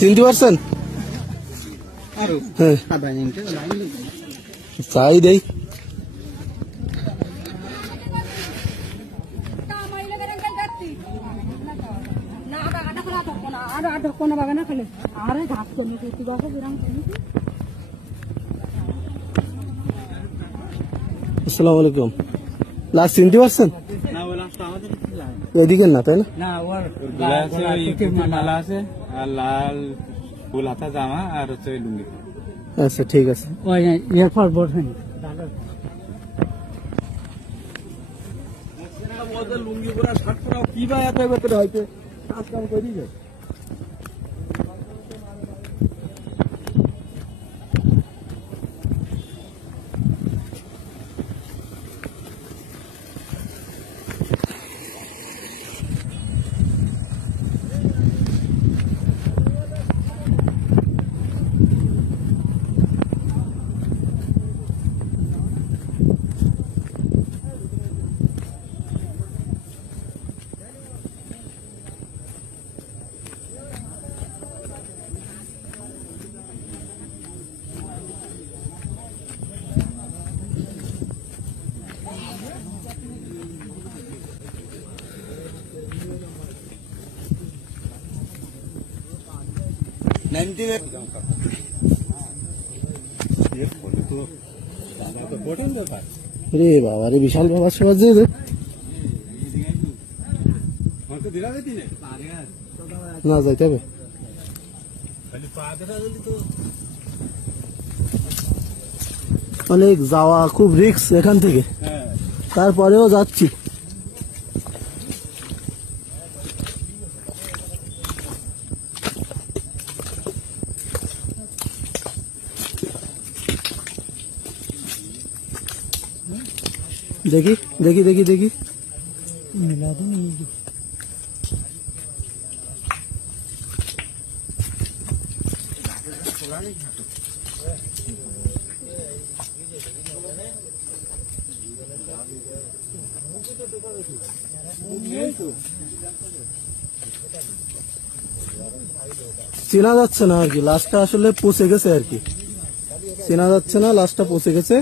চিনতে পারছেন? হ্যাঁ চাই দেই। আসসালামু আলাইকুম। লাস্ট চিনতে পারছেন? এদিকে না, তাই না? লাল ফুল হাতা জামা আর হচ্ছে লুঙ্গি। আচ্ছা ঠিক আছে। লুঙ্গি পরা শার্ট পরা কি বা এত করে হয়তো কাজ কাম করি যায়। রে বাবা রে, বিশাল ব্যাপার সবার যে না যাইতে হবে। অনেক যাওয়া খুব রিস্ক এখান থেকে, তারপরেও যাচ্ছি। দেখি দেখি দেখি দেখি চেনা যাচ্ছে না আর কি, লাস্টটা আসলে পৌঁছে গেছে আর কি, চেনা যাচ্ছে না, লাস্টটা পৌঁছে গেছে।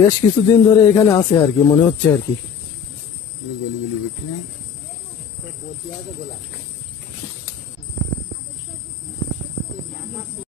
বেশ কিছুদিন ধরে এখানে আছে আর কি, মনে হচ্ছে আর কি।